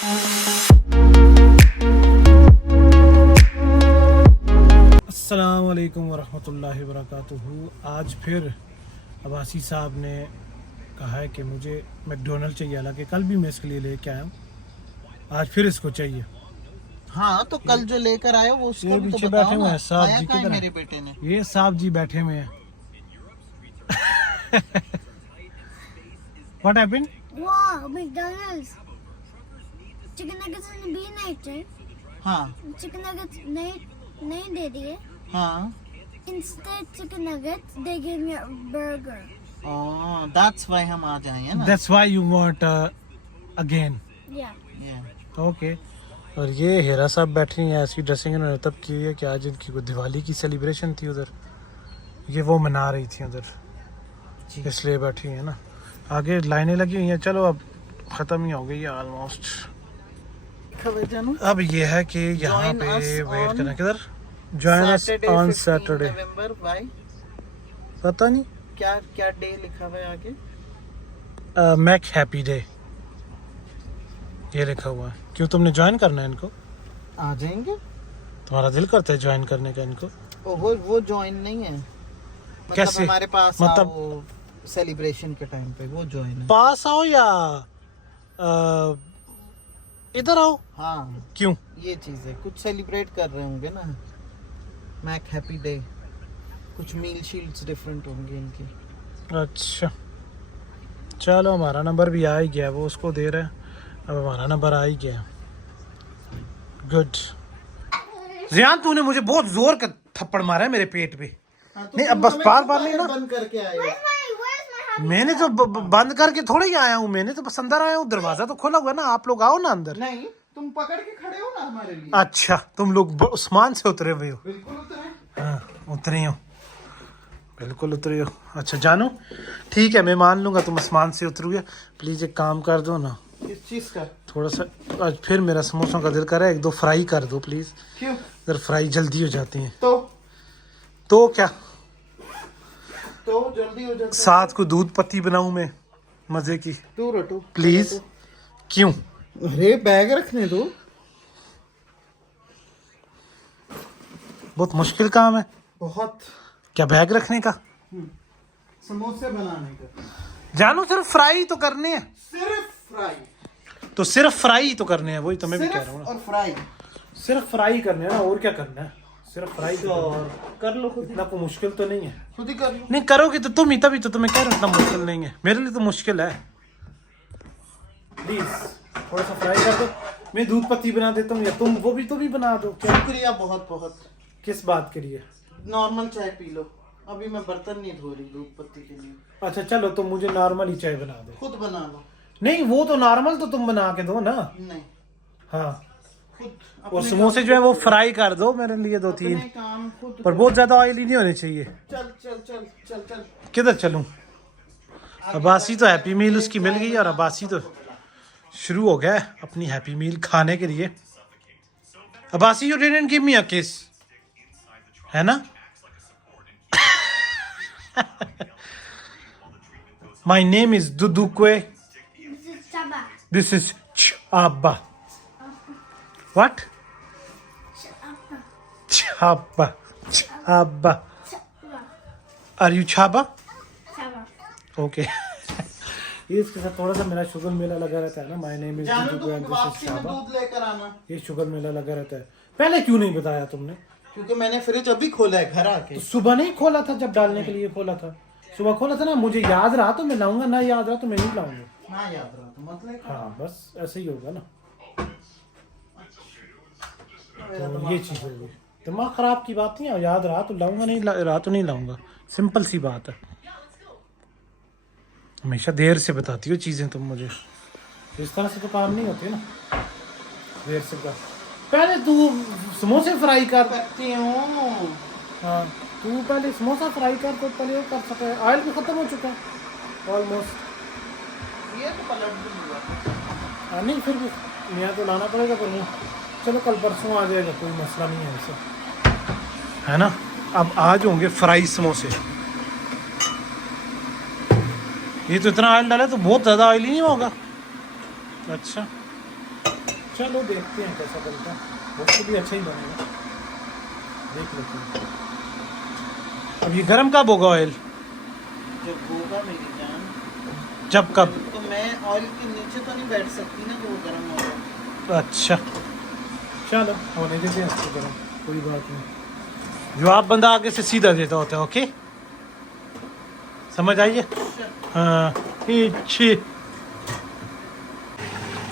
अस्सलाम वालेकुम वरहमतुल्लाहि वबरकातुहू। आज फिर अब्बासी साहब ने कहा है कि मुझे मैकडोनल्ड चाहिए, हालांकि कल भी मैं इसके लिए लेके आया हूँ, आज फिर इसको चाहिए। हाँ तो कल जो लेकर आए वो उसको भी तो पीछे बताओ बैठे हुए ना। हैं साहब आया जी, कहाँ है किधर मेरे है? बेटे ने? ये साहब जी बैठे हुए हैं। What happened? Wow, McDonald's. Chicken nuggets and be night, right? हाँ Chicken nuggets नहीं दे दिए. हाँ Instead chicken nuggets, they gave me a burger. that's why हम आ जाए है ना। That's why you want again. Yeah. Yeah. Okay. और ये हेरा साहब बैठी हैं, ऐसी ड्रेसिंग इन्होंने तब की है कि आज इनकी कोई दिवाली की सेलिब्रेशन थी उधर, ये वो मना रही थी उधर, जी। इसलिए बैठी है ना। आगे लाइनें लगी हुई हैं, चलो अब ख़त्म ही हो गई है ऑलमोस्ट। खबर जानू। अब ये है कि यहाँ Join पे us वेट on करना, किधर join us on Saturday, November by पता नहीं, क्या क्या डे लिखा हुआ है आगे? मैक हैप्पी डे ये लिखा हुआ है। क्यों, तुमने ज्वाइन करना है इनको? आ जाएंगे। तुम्हारा दिल करता है ज्वाइन करने का इनको? वो ज्वाइन नहीं है, मतलब कैसे? हमारे पास मतलब आओ सेलिब्रेशन के टाइम पे वो ज्वाइन है। पास आओ या इधर आओ? हाँ क्यों? ये चीज है, कुछ सेलिब्रेट कर रहे होंगे ना, मैक हैप्पी डे, कुछ मील शील्ड्स डिफरेंट होंगे इनकी। अच्छा चलो, हमारा नंबर भी आ ही गया, वो उसको दे रहे हैं, अब हमारा नंबर आ ही गया। गुड। जियान तूने मुझे बहुत जोर का थप्पड़ मारा है मेरे पेट पे। नहीं अब बस बार बार नहीं ना, बंद करके आए हो। मैंने तो बंद करके थोड़े ही आया हूँ, मैंने तो बस अंदर आया हूँ, दरवाजा तो खोला हुआ है ना, आप लोग आओ ना अंदर। नहीं तुम पकड़ के खड़े हो ना हमारे लिए। अच्छा तुम लोग उस्मान से उतरे हुए हो? बिल्कुल उतरे। हाँ उतरे हो, बिल्कुल उतरे हो। अच्छा जानो, ठीक है मैं मान लूंगा तुम आसमान से उतरोगे। प्लीज एक काम कर दो ना, किस चीज का? थोड़ा सा आज फिर मेरा समोसों का दिल कर रहा है, एक दो फ्राई कर दो प्लीज। क्यों? अगर फ्राई जल्दी हो जाती हैं तो क्या जल्दी हो जाता। साथ को दूध पत्ती बनाऊं मैं मजे की? तू रटो प्लीज। क्यों? अरे बैग रखने दो। बहुत मुश्किल काम है। बहुत। क्या बैग रखने का? समोसे बनाने का। जानो सिर्फ फ्राई तो करने हैं, सिर्फ फ्राई। तो सिर्फ फ्राई तो करने हैं, वही तो मैं भी कह रहा हूँ ना, और फ्राई। सिर्फ फ्राई करने हैं ना, और क्या करना है, सिर्फ फ्राई तो और कर लो खुद। इतना कोई मुश्किल तो नहीं है। खुद ही कर लो। नहीं करोगे तो तुम ही, तभी तो तुम्हें कह रहा हूं इतना मुश्किल नहीं है, मेरे लिए तो मुश्किल है। प्लीज थोड़ा सा फ्राई कर दो, मैं दूध पत्ती बना देता हूँ, या तुम वो भी तो भी बना दो। क्या? शुक्रिया बहुत बहुत। किस बात के लिए? नॉर्मल चाय पी लो, अभी मैं बर्तन नहीं धो रही दूध पत्ती के लिए। अच्छा चलो तुम मुझे नॉर्मल ही चाय बना दो। खुद बना लो। नहीं वो तो नॉर्मल तो तुम बना के दो ना। नहीं हाँ, खुद और समोसे जो है वो फ्राई कर दो मेरे लिए दो तीन, अपने काम खुद। पर बहुत ज्यादा ऑयली नहीं होने चाहिए। चल चल चल चल चल। किधर चलूं? अब्बासी तो हैप्पी मील उसकी मिल गई, और अब्बासी तो शुरू हो गया है अपनी हैप्पी मील खाने के लिए। Abbasi you didn't give me a kiss, है ना? माय नेम इज दुदुक्वे, This is Chaba. This is Chaba. What? Chaba, Chaba. Chaba. Are you Chaba? Chaba. Okay. ये इसके साथ थोड़ा सा मेरा शुगर मेला लगा रहता है ना, माय नेम इज जानू दुदुक्वे तुम एंड दिस वापसी इज में चाबा। दूध लेकर आना। ये शुगर मेला लगा रहता है। पहले क्यों नहीं बताया तुमने? क्योंकि मैंने फ्रिज अभी खोला है घर आके। तो सुबह नहीं खोला था, जब डालने के लिए खोला था, सुबह खोला था ना, मुझे याद रहा तो मैं लाऊंगा, ना याद रहा तो मैं नहीं लाऊंगा। ना याद रहा तो मतलब। हाँ बस ऐसे ही होगा ना, तो ये चीज होगी। दिमाग खराब की बात नहीं है, याद रहा तो लाऊंगा, नहीं रहा तो नहीं लाऊंगा, सिंपल सी बात है। हमेशा देर से बताती हो चीजें तुम मुझे, इस तरह से तो काम नहीं होते ना, देर से का। पहले तू समोसे फ्राई कर। करती हूँ। हाँ तू पहले समोसा फ्राई कर तो पहले वो कर सके। ऑयल भी खत्म हो चुका है ऑलमोस्ट। ये तो पलट भी हुआ। नहीं फिर भी नया तो लाना पड़ेगा, पर नहीं चलो कल परसों आ जाएगा, कोई मसला नहीं है ऐसा, है ना। अब आज होंगे फ्राई समोसे। ये तो इतना ऑयल डाला तो बहुत ज़्यादा ऑयल ही नहीं होगा। अच्छा चलो देखते हैं कैसा बनता है, वो भी अच्छा ही बनेगा, देख लेते हैं। अब ये गरम कब होगा ऑयल? जब होगा मेरी जान। जब कब? तो मैं ऑयल के नीचे तो नहीं बैठ सकती ना, जो वो गर्म होगा। अच्छा चलो होने देते हैं इसको गरम, कोई बात नहीं। जवाब बंदा आगे से सीधा देता होता है। ओके समझ आइए। हाँ अच्छी।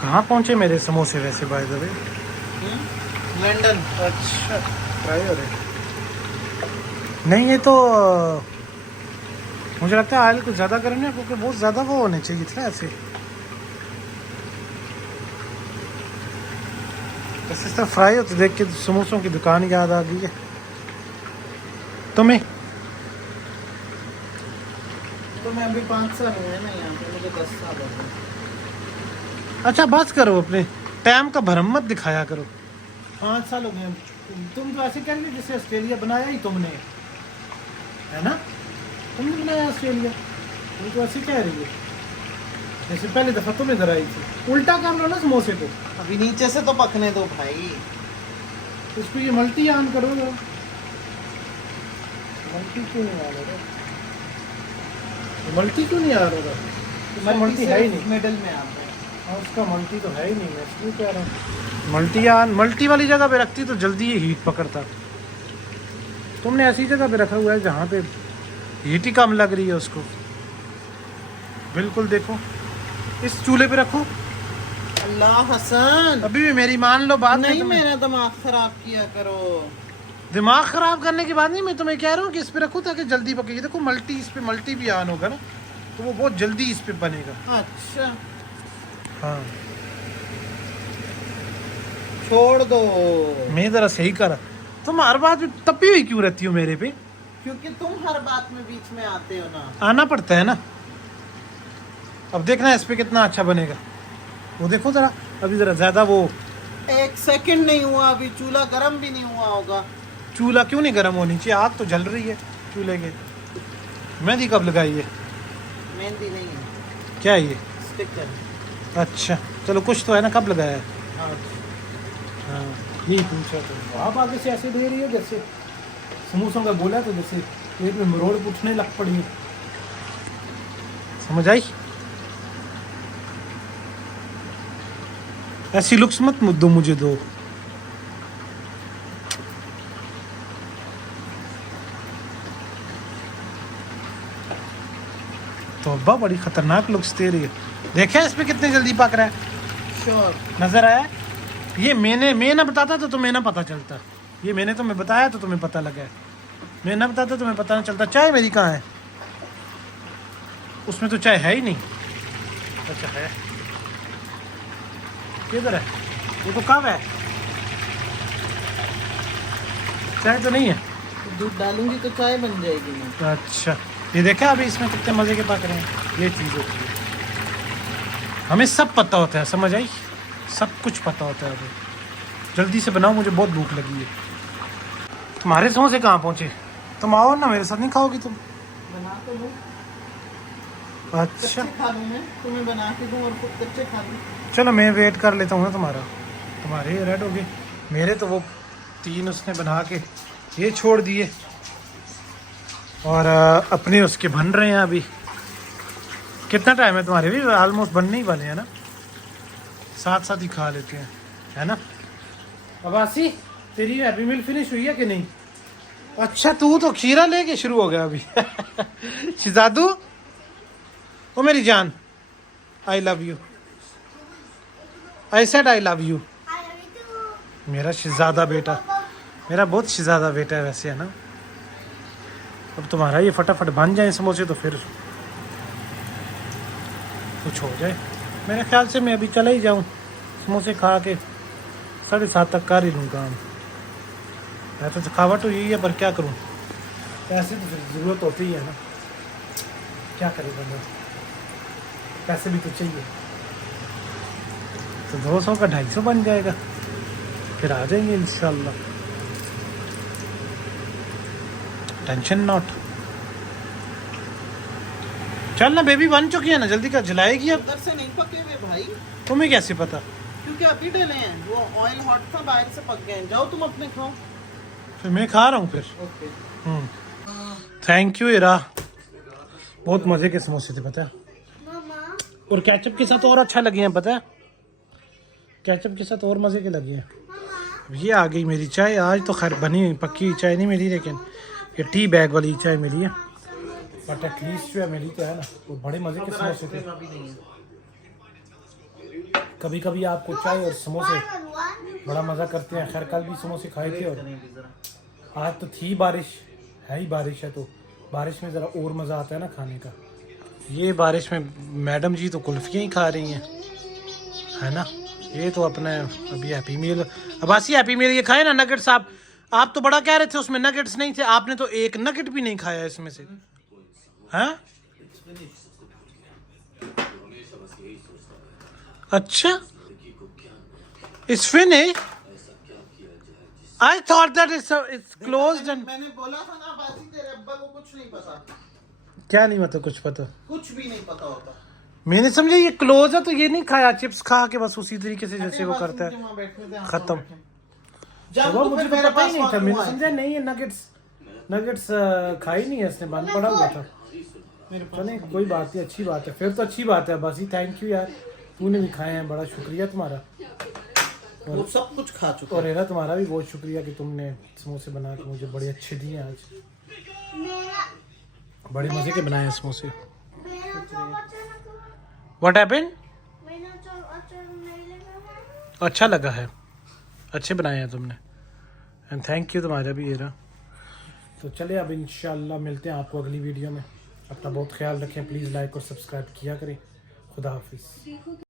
कहाँ पहुँचे मेरे समोसे वैसे बाय द वे? लंदन। अच्छा ट्राई हो रहे नहीं, ये तो मुझे लगता है ऑयल कुछ ज़्यादा गर्म है, क्योंकि बहुत ज़्यादा वो होने चाहिए था ऐसे। इस तरह फ्राई होते देख के समोसों की दुकान याद आ गई है तुम्हें। तो मैं अभी 5 साल हुए हैं ना यहाँ पे, मुझे 10 साल हो गए। अच्छा बस करो, अपने टाइम का भरम मत दिखाया करो। 5 साल हो गए। तुम तो ऐसे कह रही हो जैसे ऑस्ट्रेलिया बनाया ही तुमने है ना, तुमने बनाया ऑस्ट्रेलिया, तुम तो ऐसे कह रही हो जैसे पहली दफा तुम इधर आई थी। उल्टा कर लो ना समोसे को, अभी नीचे से तो पकने दो भाई। उसको ये मल्टी ऑन करो ना। मल्टी क्यों नहीं आ रहा? मल्टी क्यों नहीं आ रहा? मल्टी है ही नहीं, मिडल में आता है। हाँ उसका मल्टी तो है ही नहीं, मैं इसलिए कह रहा हूँ। मल्टी ऑन, मल्टी वाली जगह पे रखती तो जल्दी ही हीट पकड़ता। तुमने ऐसी जगह पे रखा हुआ है जहाँ पे हीट ही कम लग रही है उसको। बिल्कुल देखो, इस चूल्हे पे रखो। अल्लाह हसन, अभी भी मेरी मान लो बात। नहीं तुम्हें मेरा दिमाग खराब किया करो। दिमाग खराब करने की बात नहीं, मैं तुम्हें कह रहा हूँ कि इस पे रखो ताकि जल्दी पकेगी। देखो मल्टी, इस पे मल्टी भी ऑन होगा ना तो वो बहुत जल्दी इस पे बनेगा। अच्छा हाँ छोड़ दो। मैं जरा सही करा। तुम हर बात में तपी हुई क्यों रहती हो मेरे पे? क्योंकि तुम हर बात में बीच में आते हो ना। आना पड़ता है ना। अब देखना इस पे कितना अच्छा बनेगा, वो देखो जरा। अभी जरा ज्यादा वो, 1 सेकंड नहीं हुआ अभी, चूल्हा गर्म भी नहीं हुआ होगा। चूल्हा क्यों नहीं गर्म होनी चाहिए? आग तो जल रही है चूल्हे के। मेहंदी कब लगाई है? मेहंदी नहीं है, क्या है ये? स्टिकर। अच्छा चलो कुछ तो है ना, कब लगाया है? हाँ हाँ यही पूछा तो। आप आगे से ऐसे दे रही हो जैसे समोसों का बोला तो जैसे पेट में मरोड़ उठने लग पड़ी है। समझ आई? ऐसी लुक्स मत दो मुझे दो। तो अब्बा बड़ी खतरनाक लुक्स दे रही है। देखा इस पे कितने जल्दी पक रहा है? श्योर। नजर आया? ये मैं ना बताता तो तुम्हें ना पता चलता। ये मैंने तुम्हें बताया तो तुम्हें पता लगा है। मैं ना बताता तुम्हें पता ना चलता। चाय मेरी कहाँ है? उसमें तो चाय है ही नहीं। अच्छा है, किधर है? ये तो कब है, चाय तो नहीं है। दूध डालूंगी तो चाय बन जाएगी ना। अच्छा ये देखा अभी इसमें कितने मजे के पक रहे हैं। ये चीज़ होती है, हमें सब पता होता है। समझ आई? सब कुछ पता होता है। अभी जल्दी से बनाओ, मुझे बहुत भूख लगी है। तुम्हारे समोसे कहाँ पहुँचे? तुम आओ ना, मेरे साथ नहीं खाओगी तुम? बना तो लूं, अच्छा कच्चे खा लूं मैं, तुम्हें बना के दूं और खुद कच्चे खा लूं। चलो मैं वेट कर लेता हूँ ना तुम्हारा। तुम्हारे ये रेड हो गए, मेरे तो वो 3 उसने बना के ये छोड़ दिए और अपने उसके बन रहे हैं अभी। कितना टाइम है तुम्हारे? भी ऑलमोस्ट बनने ही वाले हैं ना, साथ साथ ही खा लेते हैं, है ना? अबासी तेरी हैप्पी मील फिनिश हुई है कि नहीं? अच्छा तू तो खीरा लेके शुरू हो गया अभी। शिजादू ओ मेरी जान, I love you. I said I love you. मेरा शिजादा बेटा, मेरा बहुत शिजादा बेटा है वैसे, है ना? अब तुम्हारा ये फटाफट बन जाए समोसे तो फिर कुछ हो जाए। मेरे ख्याल से मैं अभी चला ही जाऊँ, समोसे खा के 7:30 तक कर ही लूँ काम। मैं तो थकावट हुई है पर क्या करूँ, पैसे तो फिर ज़रूरत होती ही है ना, क्या करे बंदा, पैसे भी तो चाहिए। तो 200 का 250 बन जाएगा, फिर आ जाएंगे इंशाल्लाह। Tension not. चल ना बेबी, बन चुकी है ना, जल्दी कर, जलाएगी अब। उधर से नहीं पके हुए भाई। तुम्हें कैसे पता? क्योंकि अभी डले हैं, वो ऑयल हॉट था, बाहर से पक गए हैं। जाओ तुम अपने खाओ। फिर मैं खा रहा हूँ फिर। ओके। थैंक यू इरा, बहुत मजे के समोसे थे पता है, Mama. और केचप के साथ और अच्छा लगे हैं पता है, केचप के साथ और मजे के लगे हैं। ये आ गई मेरी चाय, आज तो खैर बनी हुई पक्की हुई चाय नहीं मिली, लेकिन ये टी बैग वाली चाय मिली है, बट एटलीस्ट जो है मिली तो है ना। वो बड़े मजे के समोसे थे। अभी नहीं है। कभी कभी आपको चाय और समोसे One. बड़ा मजा करते हैं। खैर कल भी समोसे खाए थे, और आज तो थी बारिश, है ही बारिश है, तो बारिश में ज़रा और मज़ा आता है ना खाने का। ये बारिश में मैडम जी तो कुल्फियाँ ही खा रही हैं, है ना। ये तो अपने अभी हैप्पी मील, अबासी हैप्पी मील ये खाए ना नगेट्स। आप तो बड़ा कह रहे थे उसमें नगेट्स नहीं थे, आपने तो एक नगेट भी नहीं खाया इसमें से, हैं? अच्छा, it's finish. I thought that it's closed end. मैंने बोला था ना बाजी, तेरे अब्बा को कुछ नहीं पता, क्या नहीं मतलब कुछ पता, कुछ भी नहीं पता होता। मैंने समझा ये क्लोज है तो ये नहीं खाया, चिप्स खा के बस उसी तरीके से जैसे वो करता है खत्म। तो मुझे तो पता ही नहीं था, मैंने समझा नहीं है नगेट्स खाई नहीं है इसने, बंद पड़ा हुआ था। चले कोई बात नहीं, अच्छी बात है, फिर तो अच्छी बात है। बस ही थैंक यू यार, तूने भी खाए हैं, बड़ा शुक्रिया तुम्हारा। वो सब कुछ खा चुका और एरा तुम्हारा भी बहुत शुक्रिया कि तुमने समोसे बना के मुझे बड़े अच्छे दिए आज, बड़े मजे के बनाए हैं समोसे। What happened? अच्छा लगा है, अच्छे बनाए हैं तुमने, एंड थैंक यू तुम्हारा भी एरा। तो चले अब इंशाल्लाह मिलते हैं आपको अगली वीडियो में। अपना बहुत ख्याल रखें, प्लीज़ लाइक और सब्सक्राइब किया करें। खुदा हाफिज़।